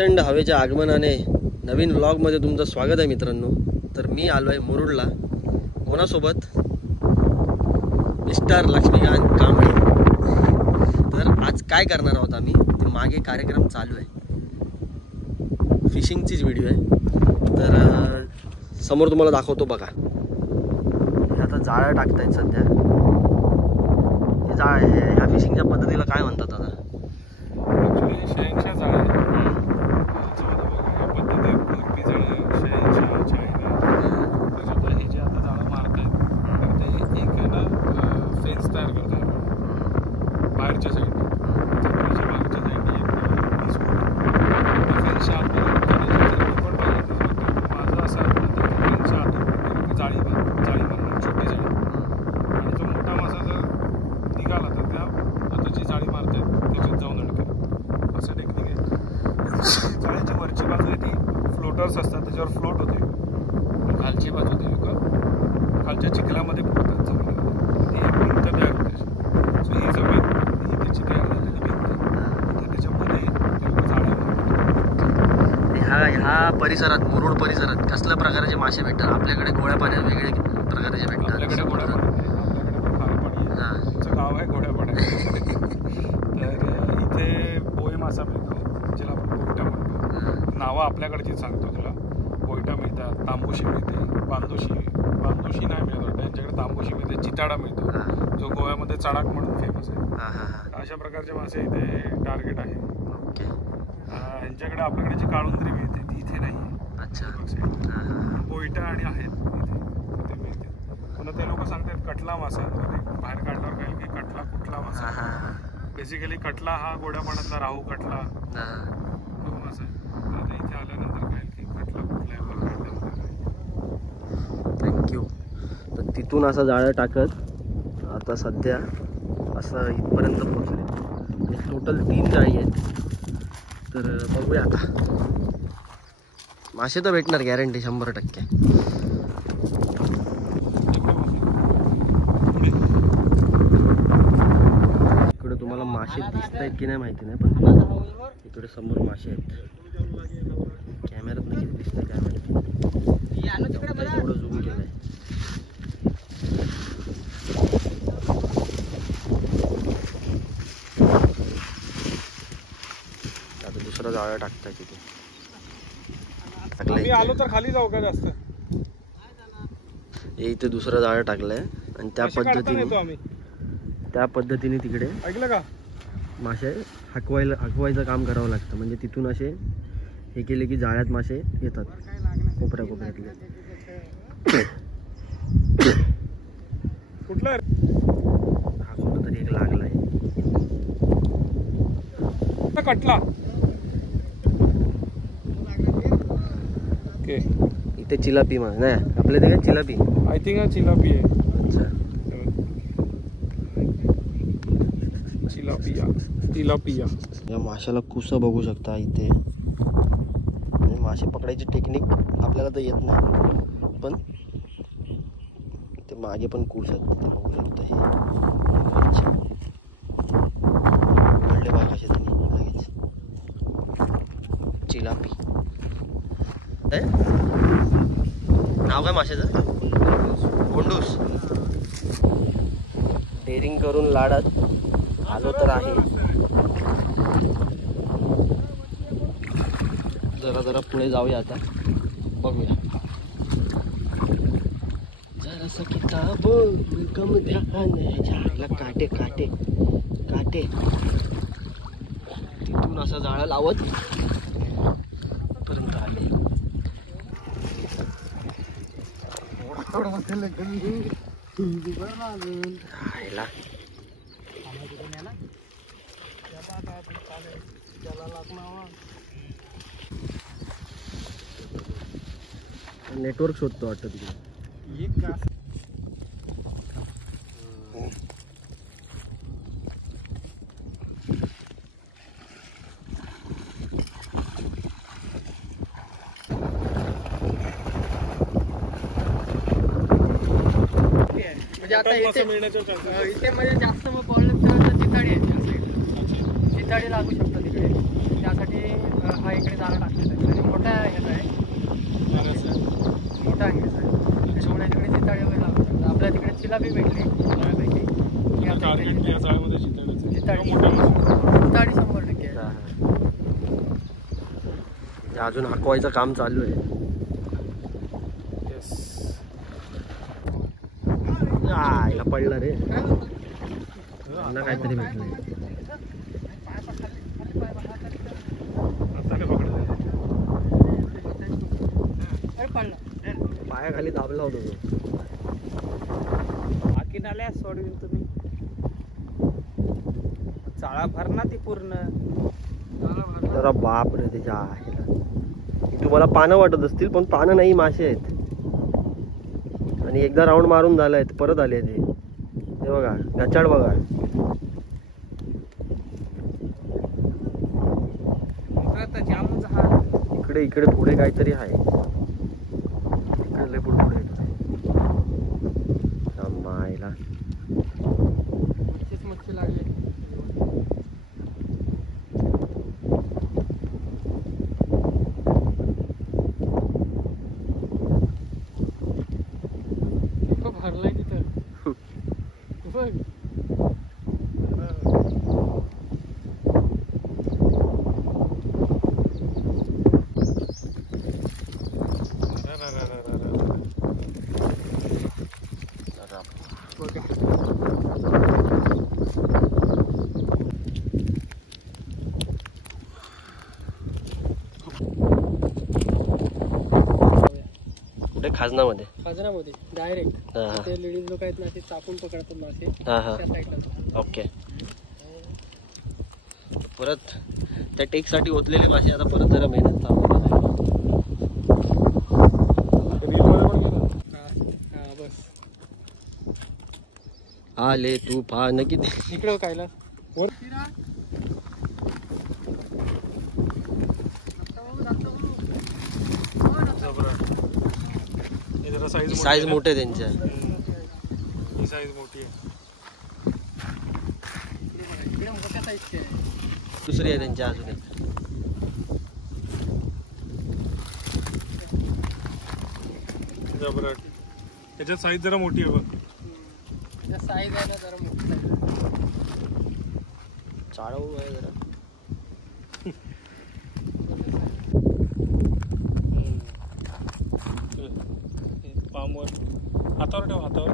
प्रचंड हवेच्या आगमनाने नवीन व्लॉगमध्ये तुमचं स्वागत आहे मित्रांनो। तर मी आलो आहे मुरुडला, कोणासोबत? मिस्टर लक्ष्मीकांत कांबळे। तर आज काय करणार आहोत आम्ही, ते मागे कार्यक्रम चालू आहे, फिशिंगचीच व्हिडिओ आहे। तर समोर तुम्हाला दाखवतो बघा, हे आता जाळं टाकतायत सध्या। हे जाळ, ह्या फिशिंगच्या पद्धतीला काय म्हणतात आता? असतात त्याच्यावर फ्लोट होते, खालची बाजू ते लोक खालच्या चिखलामध्ये पुरतात जमिनीमध्ये, ती भिंत तयार होते। सो ही जमीन ही त्याची तयार झालेली भिंत, त्याच्यामध्ये ते लोक जाळ्या ह्या परिसरात, मुरुड परिसरात कसल्या प्रकारचे मासे भेटतात? आपल्याकडे गोड्या पाण्यात वेगळे प्रकारचे भेटतात। आपल्याकडे गोड्या पाण्यात, आपल्याकडे खारं पाणी आहे, तुमचं गाव आहे गोड्या पाण्यात। तर इथे बोई मासा मिळतो, ज्याला आपण कोयटा म्हणतो। नावं आपल्याकडची सांगतो तुला, कोयटा मिळतात, तांबुशी मिळते, बांदुशी नाही मिळत वाटतं यांच्याकडे, तांबुशी मिळते, चिताडा मिळतो जो गोव्यामध्ये चडाक म्हणून फेमस आहे। अशा प्रकारचे मासे इथे टार्गेट आहे। यांच्याकडे आपल्याकडे जी काळुंद्री मिळते ती इथे नाही आहे। अच्छा, कोयटा आणि आहेत इथे मिळते। पुन्हा ते लोक सांगतात कटला मासा, बाहेर काढल्यावर काय की कटला कुठला मासा, बेसिकली कटला हा गोड्या पाण्यातला राहू कटला तो मासा आहे। आता इथे आल्यानंतर काय की कटला कुठला थँक्यू। तर तिथून असं जाळं टाकत आता सध्या असं इथपर्यंत पोहोचले। टोटल 3 जाळी आहेत। तर बघूया आता, मासे तर भेटणार गॅरंटी 100%। इकडे तुम्हाला मासे दिसत आहेत की नाही माहिती नाही, पण इकडे समोर मासे आहेत। कॅमेऱ्यात नाही किती दिसतंय कॅमेऱ्यात, थोडं झूम केलंय। आता दुसरा जाळं टाकताय तिथे। आम्ही आलो तर खाली जाऊ का जास्त? हे इथे दुसरं जाळं टाकलंय आणि त्या पद्धतीने तिकडे ऐकलं का मासे हकवायचं काम करावं लागतं। म्हणजे तिथून असे हे केले की जाळ्यात मासे येतात कोपऱ्यातले। कुठला हा कुठं तरी एक लागलाय कटला। ओके, इथे चिलापी मास नाही आपल्या तिकडे, चिलापी आय थिंक चिलापी आहे। अच्छा, तिलापिया। या माशाला कुसं बघू शकता इथे। मासे पकडायची टेक्निक आपल्याला तर येत नाही, पण ते मागे पण कुस आहेत ते बघू शकता। हे अच्छा, पडले बघा कसे त्यांनी लगेच। चिलापी नाव काय माशाचं? गोंडूस। डेअरिंग करून लाडात आलो तर आहे। जरा पुढे जाऊया आता, बघूया। जरासा किताब कम ध्यान झाला, काटे काटे काटे। तिथून असं जाळं लावत पर्यंत आले। नेटवर्क शोधतो वाटतं तिकडे। आता इथे म्हणजे जास्त मग पडलं तर चिताडी आहे, चिताडी लागू शकतो तिकडे। त्यासाठी हा इकडे जागा टाकलेला आहे आणि मोठा ह्याचा आहे मोठा अंगेचा आहे त्याच्यामुळे तिकडे चिताळी वगैरे लावतात आपल्या तिकडे चिलाबी भेटली बऱ्यापैकी चिताळी 100% आहे. अजून हाकवायचं काम चालू आहे. याला पडलं रे त्यांना काहीतरी भेटलं. पायाखाली दाबला होता तो. बाकी नाल्या सोडवीन तुम्ही चाळा भर ना ती पूर्ण. जरा बाप रे त्याच्या आहे. तुम्हाला पानं वाटत असतील पण पानं नाही, मासे आहेत. आणि एकदा राऊंड मारून झालाय परत आले ते बघा. गचाड बघा. इकडे इकडे पुढे काहीतरी आहे. इकडे पुढे मायला मच्छी लागली. भरलाय तिथं बघ. कुठे खाजनामध्ये खाजनामध्ये डायरेक्ट ते लेडीज लोक आहेत ना ते चाकून पकडतात मासे त्या साईडला. ओके. परत त्या टेकसाठी ओतलेले मासे आता परत जरा मेहनत बस आले तू पहा नक्की इकडं कायला साईज मोठे त्यांच्या. ही साईज मोठी आहे. इकडे मोठ्या साईजचे आहे. दुसरी आहे त्यांच्या अजून एक. त्याच्यात साईज जरा मोठी आहे बघ. साईज आहे ना जरा मोठी साईज. चाळू आहे जरा. पामवर हातावर ठेव हातावर.